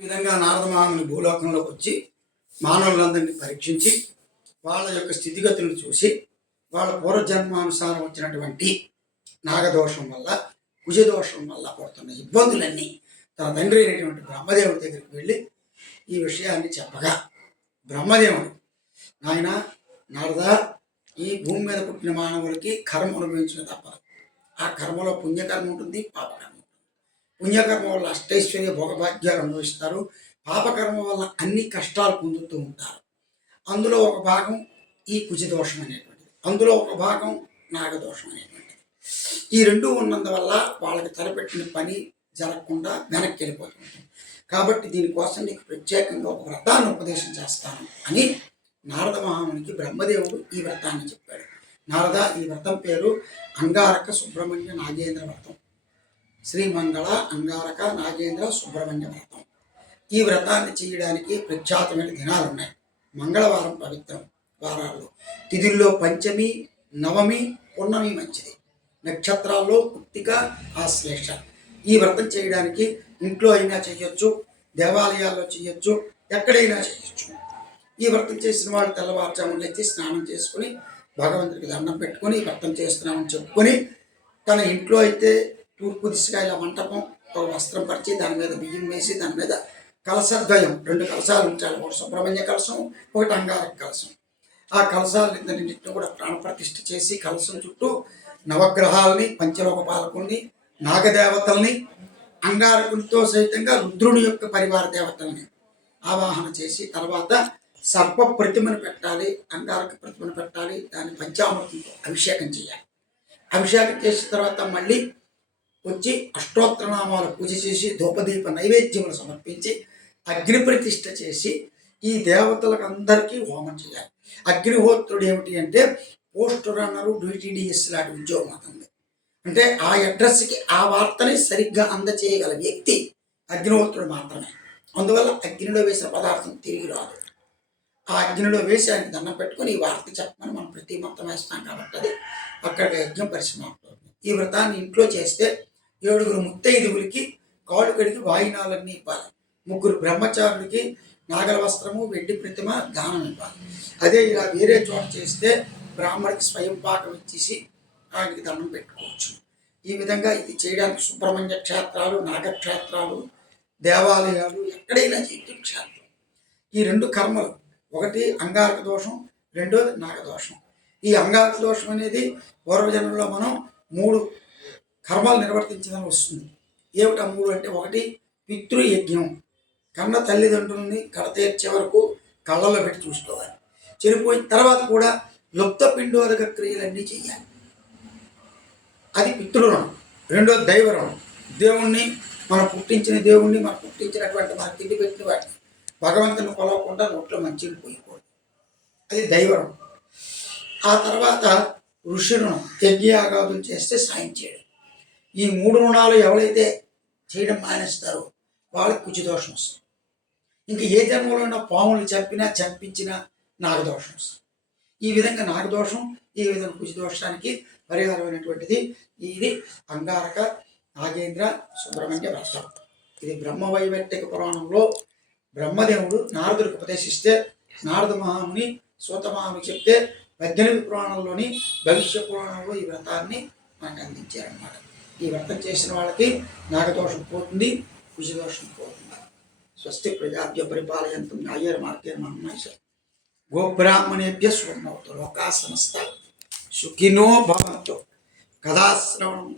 ఈ విధంగా నారద మహాముని భూలోకంలోకి వచ్చి మానవులందరినీ పరీక్షించి వాళ్ళ యొక్క స్థితిగతులను చూసి వాళ్ళ పూర్వజన్మానుసారం వచ్చినటువంటి నాగదోషం వల్ల కుజదోషం వల్ల పడుతున్న ఇబ్బందులన్నీ తన తండ్రి అయినటువంటి బ్రహ్మదేవుడి దగ్గరికి వెళ్ళి ఈ విషయాన్ని చెప్పగా బ్రహ్మదేవుడు నాయన నారద ఈ భూమి మీద పుట్టిన మానవులకి కర్మ అనుభవించిన తప్పదు. ఆ కర్మలో పుణ్యకర్మ ఉంటుంది పాపకర్మ పుణ్యకర్మ వల్ల అష్టైశ్వర్య భోగభాగ్యాలు అనుభవిస్తారు. పాపకర్మ వల్ల అన్ని కష్టాలు పొందుతూ ఉంటారు. అందులో ఒక భాగం ఈ కుజదోషం అనేటువంటిది. అందులో ఒక భాగం నాగదోషం అనేటువంటిది. ఈ రెండు ఉన్నందువల్ల వాళ్ళకి తలపెట్టిన పని జరగకుండా వెనక్కి వెళ్ళిపోతుంది కాబట్టి దీనికోసం నీకు ప్రత్యేకంగా ఒక వ్రతాన్ని ఉపదేశం చేస్తాను అని నారద మహామునికి బ్రహ్మదేవుడు ఈ వ్రతాన్ని చెప్పాడు. నారద ఈ వ్రతం పేరు అంగారక సుబ్రహ్మణ్య నాగేంద్ర వ్రతం. శ్రీమంగళ అంగారక నాగేంద్ర సుబ్రహ్మణ్య వ్రతం. ఈ వ్రతాన్ని చేయడానికి ప్రఖ్యాతమైన దినాలు ఉన్నాయి మంగళవారం పవిత్రం వారాల్లో. తిథుల్లో పంచమి నవమి పున్నమి మంచిది. నక్షత్రాల్లో పుట్టిక ఆశ్లేష. ఈ వ్రతం చేయడానికి ఇంట్లో అయినా చేయొచ్చు దేవాలయాల్లో చేయొచ్చు ఎక్కడైనా చేయొచ్చు. ఈ వ్రతం చేసిన వాళ్ళు తెల్లవారుజామున లేచి స్నానం చేసుకుని భగవంతుడికి దండం పెట్టుకొని వ్రతం చేస్తున్నామని చెప్పుకొని తన ఇంట్లో అయితే తూర్పు దిశగా ఇలా మంటపం ఒక వస్త్రం పరిచి దాని మీద బియ్యం వేసి దాని మీద కలసద్వయం రెండు కలశాలు ఉంచాలి. ఒకటి సుబ్రహ్మణ్య కలశం ఒకటి అంగారక కలశం. ఆ కలశాలన్నింటిని కూడా ప్రాణప్రతిష్ఠ చేసి కలశం చుట్టూ నవగ్రహాలని పంచలోక పాలకుల్ని నాగదేవతల్ని అంగారకులతో సైతంగా రుద్రుని యొక్క పరివార దేవతల్ని ఆవాహన చేసి తర్వాత సర్ప ప్రతిమను పెట్టాలి అంగారక ప్రతిమను పెట్టాలి దాన్ని పంచామృతంతో అభిషేకం చేయాలి. అభిషేకం చేసిన తర్వాత మళ్ళీ వచ్చి అష్టోత్తరనామాలు పూజ చేసి ధూపదీప నైవేద్యములు సమర్పించి అగ్ని ప్రతిష్ఠ చేసి ఈ దేవతలకు అందరికీ హోమం చేయాలి. అగ్నిహోత్రుడు ఏమిటి అంటే పోస్ట్ రన్నరు డిటిడిఎస్ లాంటి ఉద్యోగం అతనిది అంటే ఆ అడ్రస్కి ఆ వార్తని సరిగ్గా అందచేయగల వ్యక్తి అగ్నిహోత్రుడు మాత్రమే. అందువల్ల అగ్నిలో వేసిన పదార్థం తిరిగి రాదు. ఆ అగ్నిలో వేసి ఆయన దండం పెట్టుకొని ఈ వార్త చెప్పమని మనం ప్రతి మొత్తం వేస్తాం కాబట్టి అది అక్కడ యజ్ఞం పరిశ్రమ ఈ వ్రతాన్ని ఇంట్లో చేస్తే ఏడుగురు ముత్తైదువులకి కాళ్ళు కడిగి వాయినాలన్నీ ఇవ్వాలి. ముగ్గురు బ్రహ్మచారుడికి నాగల వస్త్రము వెండి ప్రతిమ దానం ఇవ్వాలి. అదే ఇలా వేరే చోట చేస్తే బ్రాహ్మడికి స్వయం పాకం ఇచ్చేసి ఆయనకి దండం పెట్టుకోవచ్చు. ఈ విధంగా ఇది చేయడానికి సుబ్రహ్మణ్య క్షేత్రాలు నాగక్షేత్రాలు దేవాలయాలు ఎక్కడైనా చేయొచ్చు క్షేత్రం ఈ రెండు కర్మలు ఒకటి అంగారక దోషం రెండోది నాగదోషం. ఈ అంగారక దోషం అనేది పూర్వజన్మలో మనం మూడు కర్మాలు నిర్వర్తించదని వస్తుంది. ఏమిటా మూడు అంటే ఒకటి పితృయజ్ఞం కన్న తల్లిదండ్రుల్ని కడతీర్చే వరకు కళ్ళలో పెట్టి చూసుకోవాలి. చనిపోయిన తర్వాత కూడా లుప్త పిండోదక క్రియలన్నీ చేయాలి. అది పితృరుణం రెండోది దైవ రుణం. దేవుణ్ణి మనం పుట్టించిన దేవుణ్ణి మనం పుట్టించినటువంటి మన తిండి పెట్టిన వాటిని భగవంతుని కొలవకుండా నోట్లో మంచిని పోయకూడదు. అది దైవరం ఆ తర్వాత ఋషి రుణం. యజ్ఞయాగాదులు చేస్తే సాయం చేయడం. ఈ మూడు రుణాలు ఎవరైతే చేయడం మానేస్తారో వాళ్ళకి కుచిదోషం వస్తుంది. ఇంక ఏ జన్మలో ఉన్న పాములు చంపినా చంపించినా నాగదోషం వస్తుంది. ఈ విధంగా నాగదోషం ఈ విధంగా కుచిదోషానికి పరిహారమైనటువంటిది ఇది అంగారక నాగేంద్ర సుబ్రహ్మణ్య వ్రతం. ఇది బ్రహ్మవైవర్తిక పురాణంలో బ్రహ్మదేవుడు నారదుడికి ఉపదేశిస్తే నారద మహాముని సూత మహాముని చెప్తే పద్దెనిమిది పురాణంలోని భవిష్య పురాణంలో ఈ వ్రతాన్ని మనకు అందించారన్నమాట. ఈ వ్రతం చేసిన వాళ్ళకి నాగదోషం పోతుంది కుజదోషం పోతుంది. స్వస్తి ప్రజాభ్య పరిపాలయంతం న్యాయర్ మార్గేణ మహమ్మాయి గోబ్రాహ్మణేభ్య స్వర్ణవతు లోకా సమస్త సుఖినో భవంతు. కథాశ్రవణం